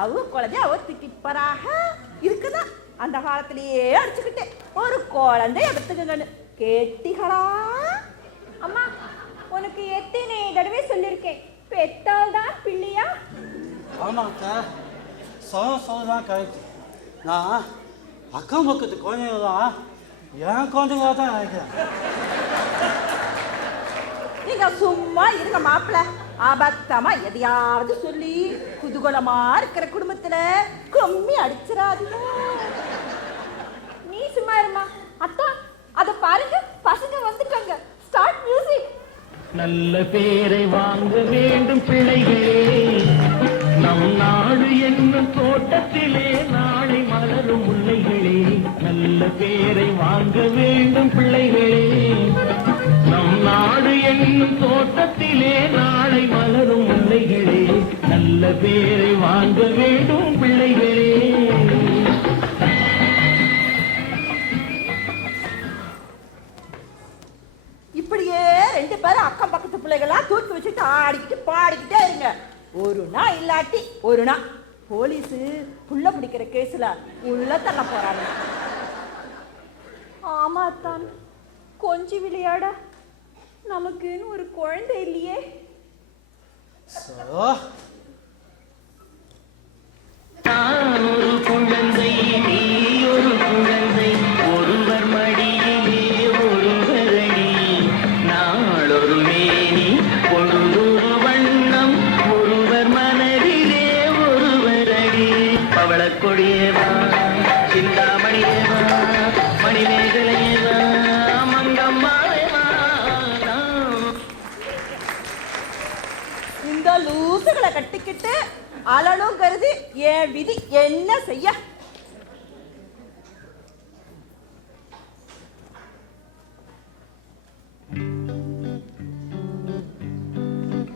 அவ குழந்தைய அவ திட்டிட்டு போறாக இருக்குதான். அந்த காலத்திலேயே அடிச்சுக்கிட்டே ஒரு குழந்தை எடுத்துக்கங்கன்னு கேட்டிகளா? அம்மா, உனக்கு எத்தனை தடவை சொல்லியிருக்கேன், பெத்தால் தான் பிள்ளையா? ஆமாங்க, சொல்லுதான் கரெக்ட். நான் அக்கம் பக்கத்து குழந்தைங்க தான் என் குழந்தைங்களா தான் நினைக்கிறேன். நீங்க சும்மா இருங்க மாப்பிள்ள. ஆபத்தமா எதையாவது சொல்லி குதூகலமா இருக்கிற குடும்பத்துல கும்மி அடிச்சிடாதீங்க. நீ சும்மா இருமா. அத்தா, அத பாருங்க, பசங்க வந்துட்டாங்க. Start music. நல்ல பேரை வாங்க வேண்டும் பிள்ளைகளே, நம் நாடு என்னும் தோட்டத்திலே நாளை மலரும் முல்லைகளே. நல்ல பேரை வாங்க வேண்டும் பிள்ளைகளே, நம் நாடு என்னும் தோட்டத்திலே நாளை மலரும் முல்லைகளே. நல்ல பேரை வாங்க வேண்டும் பிள்ளைகளே. இப்படியே 2 பேரும் அக்கம் பக்கத்து பிள்ளைகளா தூக்கி வச்சுட்டு ஆடிக்கிட்டு பாடிக்கிட்டே இருங்க. ஒரு நாள் இல்லாட்டி ஒரு நாள் போலீஸு புள்ள பிடிக்கிற கேஸ்ல உள்ள தள்ள போறாங்க. ஆமா தான், கொஞ்சி விளையாட நமக்குன்னு ஒரு குழந்தை இல்லையே. நான் ஒரு குழந்தை, நீ ஒரு குழந்தை, ஒருவர் மடியிலே ஒருவர் அடி. நாளொரு மேனி பொழுதொரு வண்ணம், ஒருவர் மனதிலே ஒருவர் அடி. பவளக்கொடியேவா, சிந்தாமணியேவா, மணிமேகலையேவா, மங்கம்மாவேவா. இந்த லூசுகளை கட்டிக்கிட்டு அலனுங்கிறது என் விதி. என்ன செய்ய?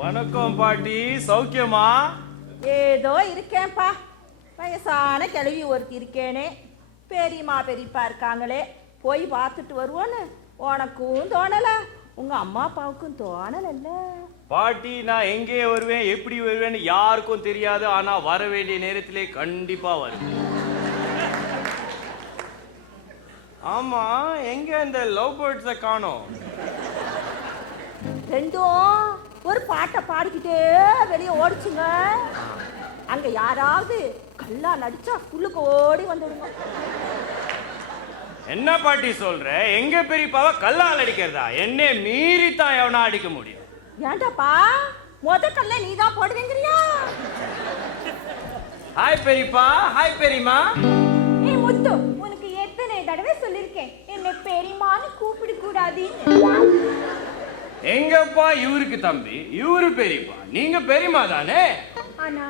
வணக்கம் பாட்டி, சௌக்கியமா? ஏதோ இருக்கேன்ப்பா. வயசான கிழவி ஒருத்தி இருக்கேனே, பெரியம்மா பெரியப்பா இருக்காங்களே, போய் பார்த்துட்டு வருவோன்னு உனக்கும் தோணல, உங்க அம்மா அப்பாவுக்கும் தோணலல்ல? பாட்டி, நான் எங்கே வருவேன் எப்படி வருவேன்னு யாருக்கும் தெரியாது. ஆனா வர வேண்டிய நேரத்திலே கண்டிப்பா வருவேன். ஆமா, எங்க இந்த லவ் பேர்ட்ஸை காணோம்? ரெண்டும் ஒரு பாட்டை பாடிக்கிட்டே வெளியே ஓடிச்சுங்க. அங்க யாராவது கல்லா நடிச்சா உள்ளுக்கு ஓடி வந்துடுங்க. என்ன பாட்டி சொல்ற? எங்க பெரியப்பாவை கல்லால் அடிக்கிறதா? என்ன மீறித்தான் எவனா அடிக்க முடியும்? ஏண்டாப்பா, கல்ல நீதான் போடுவீங்கறியா? ஹாய் பெரியப்பா, ஹாய் பெரியம்மா. ஏய் முத்து, உனக்கு எத்தனை தடவை சொல்லியிருக்கேன், என்னை பெரியம்மான்னு கூப்பிட கூடாதுன்னு. எங்கப்பா இவருக்கு தம்பி, இவரு பெரியப்பா, நீங்க பெரியம்மா தானே? ஆனா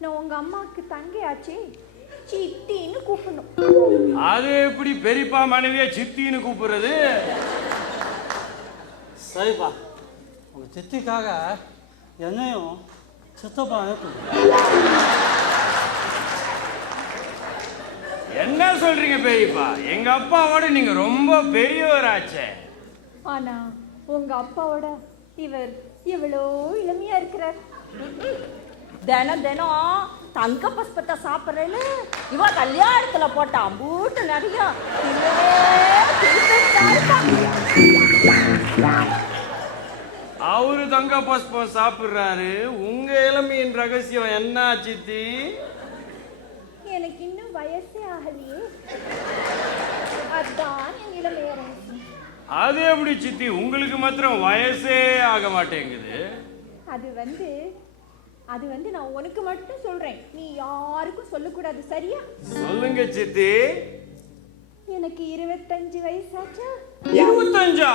நான் உங்க அம்மாவுக்கு தங்கையாச்சே, சித்தின்னு கூப்பிடணும். அது எப்படி பெரியப்பா மனைவிய சித்தின்னு கூப்பிடுறது? சரிப்பா, உங்க சித்திக்காக என்னையும் சித்தப்பா என்ன சொல்றீங்க பெரியப்பா? எங்க அப்பாவோட நீங்க ரொம்ப பெரியவராச்சே. ஆனா உங்க அப்பாவோட இவர் எவ்வளோ இளமையா இருக்கிறார். தினம் தினம் தங்க பஸ்பத்தை சாப்பிட்றேன்னு இவ கல்யாணத்துல போட்ட அம்பூட்டு நிறைய அவரு தங்க பஸ்பம் சாப்பிடுறாரு. உங்க இளமையின் ரகசியம் என்ன சித்தி? எனக்கு இன்னும் வயசே ஆகலையே, அதான் என் இளமைய ரகசியம். அது எப்படி சித்தி, உங்களுக்கு மாத்திரம் வயசே ஆக மாட்டேங்குது? அது வந்து நான் உனக்கு மட்டும் சொல்றேன், நீ யாருக்கும் சொல்லக்கூடாது, சரியா? சொல்லுங்க சித்தி. எனக்கு 25 வயசாச்சா? 25?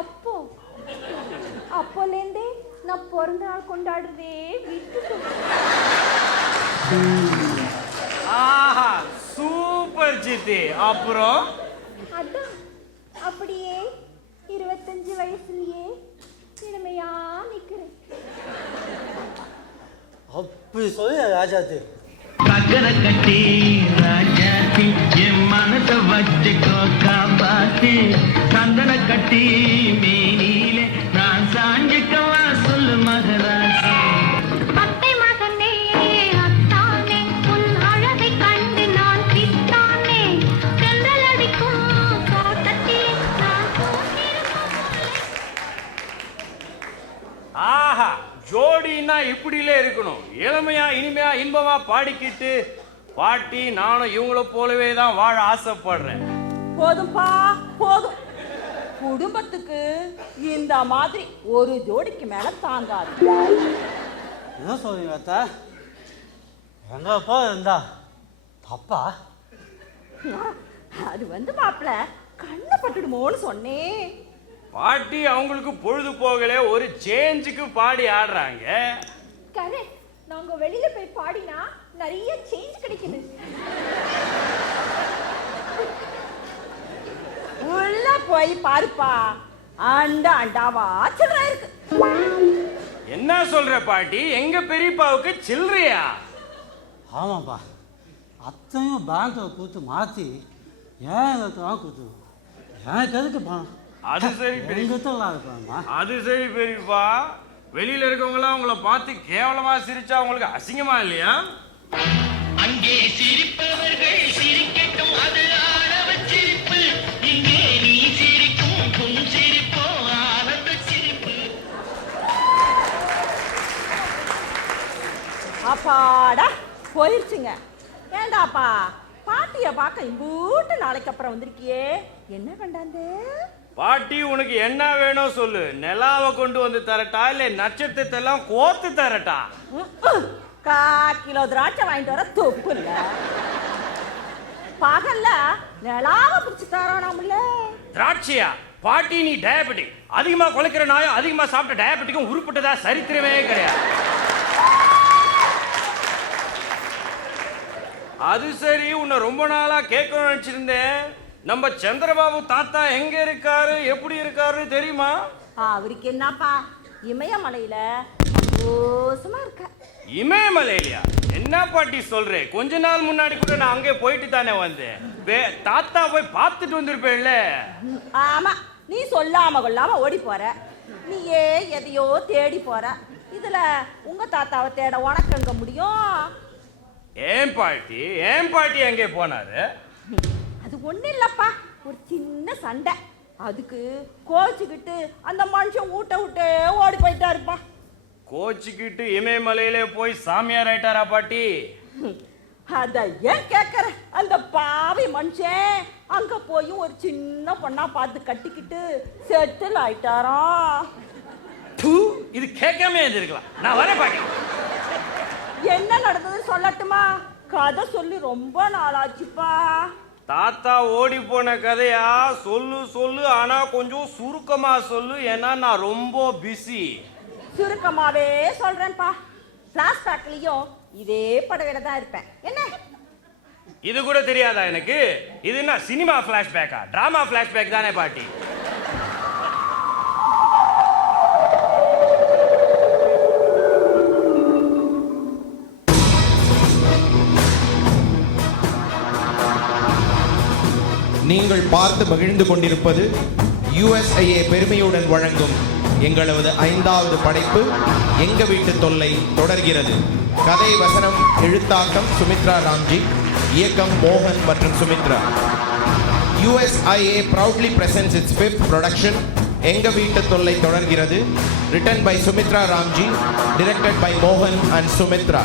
எப்போ? அப்போலேருந்தே நான் பிறந்த நாள் கொண்டாடுறதே விட்டு. ஆஹா, சூப்பர் சித்தி. அப்புறம் அதான் அப்படியே 25 வயசுலயே இளமையா நிக்கிறேன். அப்படி சொல்லி ராஜாத்தி சக்கர கட்டி ராஜாத்தி என் மனசை வச்சுக்கோ காப்பாத்தி, சந்தன கட்டி மேனியிலே நான் சாஞ்சிக்கவா சொல்லு மகராசி. இப்படிலே இருக்கணும். இளமையா இனிமையா இன்பமா பாடிக்கிட்டு பாட்டி நானும் இவங்கள போலவே தான் வாழ ஆசைப்படுறேன். போதும்பா போதும். குடும்பத்துக்கு இந்த மாதிரி ஒரு ஜோடிக்கு மேல தாங்காது. என்ன சொல்றீங்க அத்தை? எங்க அப்பா இருந்தா தப்பா? அது மாப்பிள்ள கண்ணை பட்டுடுமோன்னு சொன்னேன். பாட்டி அவங்களுக்கு பொழுது போகல ஒரு சேஞ்சுக்கு பாடி ஆடுறாங்க. கரெக்ட். நாங்க வெளியில போய் பாடினா நிறைய சேஞ்ச் கிடைக்குது. உள்ள போய் பாருப்பா, அண்டாவா சில்லற இருக்கு. என்ன சொல்ற பாட்டி? எங்க பெரியப்பாவுக்கு சில்லறையா? ஆமாப்பா, அத்தையும் பேங்க்ல கொடுத்து மாற்றி ஏன் எங்களுக்கு கொடுத்து எனக்கு எதுக்கு பணம்? அது சரி பெரியப்பா. அது சரி பெரியப்பா. வெளியில இருக்கவங்க எல்லாம் உங்களை பார்த்து கேவலமா சிரிச்சா உங்களுக்கு அசிங்கமா இல்லையா? அங்கே சிரிப்பவர்கள் சிரிக்கட்டும், அது ஆணவ சிரிப்பு. இங்கே நீ சிரிக்கும் புன் சிரிப்போ ஆனந்த சிரிப்பு. அப்பாடா போயிருச்சுங்க. ஏண்டாப்பா பாட்டிய பார்க்க இம்பூட்டு நாளைக்கு அப்புறம் வந்திருக்கியே, என்ன கண்டாந்து? பாட்டி உனக்கு என்ன வேணும் சொல்லு. நிலாவை கொண்டு வந்து தரட்டா இல்ல நட்சத்திரத்தை எல்லாம் கோத்து தரட்டா? 1/4 கிலோ திராட்சை வாங்கிட்டு வர தொப்பு இல்ல. பகல்ல நிலாவை பிடிச்சு தரானாம்ல. திராட்சையா? பாட்டி நீ டயபெட்டிக். அதிகமா குலைக்கிற நாயும் அதிகமா சாப்பிட்ட டயபெட்டிக்கும் உருப்பட்டதா சரித்திரமே கிடையாது. அது சரி, உன்னை ரொம்ப நாளா கேட்கணும்னு நினைச்சிருந்தேன். நம்ம சந்திரபாபு தாத்தா எங்க இருக்காரு, எப்படி இருக்காருன்னு தெரியுமா? அவருக்கு என்னப்பா, இமயமலையில சந்தோஷமா இருக்க. இமயமலையிலயா? என்ன பாட்டி சொல்றேன்? கொஞ்ச நாள் முன்னாடி கூட நான் அங்கே போயிட்டு தானே வந்தேன். தாத்தா போய் பார்த்துட்டு வந்திருப்பேன்ல. ஆமா, நீ சொல்லாம கொள்ளாம ஓடி போற. நீயே எதையோ தேடி போற. இதுல உங்க தாத்தாவை தேட உனக்கு எங்க முடியும்? ஏன் பாட்டி எங்கே போனாரு? அது ஒண்ணு இல்லப்பா, ஒரு சின்ன சண்டை. அதுக்கு கோச்சுக்கிட்டு அந்த மனுஷன் ஊட்ட விட்டே ஓடி போயிட்டாருப்பா. கோச்சிக்கிட்டு இமயமலையில போய் சாமியார் ஆயிட்டாரா பாட்டி? அத ஏன் கேக்குற? அந்த பாவி மனுஷன் அங்க போய் ஒரு சின்ன பொண்ணா பார்த்து கட்டிக்கிட்டு செட்டில் ஆயிட்டாராம். இது கேட்காம இருந்திருக்கலாம். நான் வரேன் பாட்டி. என்ன நடந்தது சொல்லட்டுமா? கதை சொல்லி ரொம்ப நாளாச்சுப்பா. தாத்தா ஓடி போன கதையா? சொல்லு. ஆனா கொஞ்சம் சுருக்கமா சொல்லு, ஏன்னா நான் ரொம்ப பிஸி. சுருக்கமாவே சொல்றேன்ப்பா. பிளாஷ்பேக்லயும் இதே படவேல தான் இருப்பேன். என்ன இது கூட தெரியாதா எனக்கு? இது என்ன சினிமா பிளாஷ்பேக்கா? டிராமா பிளாஷ்பேக் தானே பாட்டி? நீங்கள் பார்த்து மகிழ்ந்து கொண்டிருப்பது USIA பெருமையுடன் வழங்கும் எங்களது 5வது படைப்பு எங்க வீட்டு தொல்லை தொடர்கிறது. கதை வசனம் எழுத்தாக்கம் சுமித்ரா ராம்ஜி, இயக்கம் மோகன் மற்றும் Sumitra. USIA proudly presents its 5th production எங்க வீட்டு தொல்லை தொடர்கிறது, written by Sumitra Ramji, directed by Mohan and Sumitra.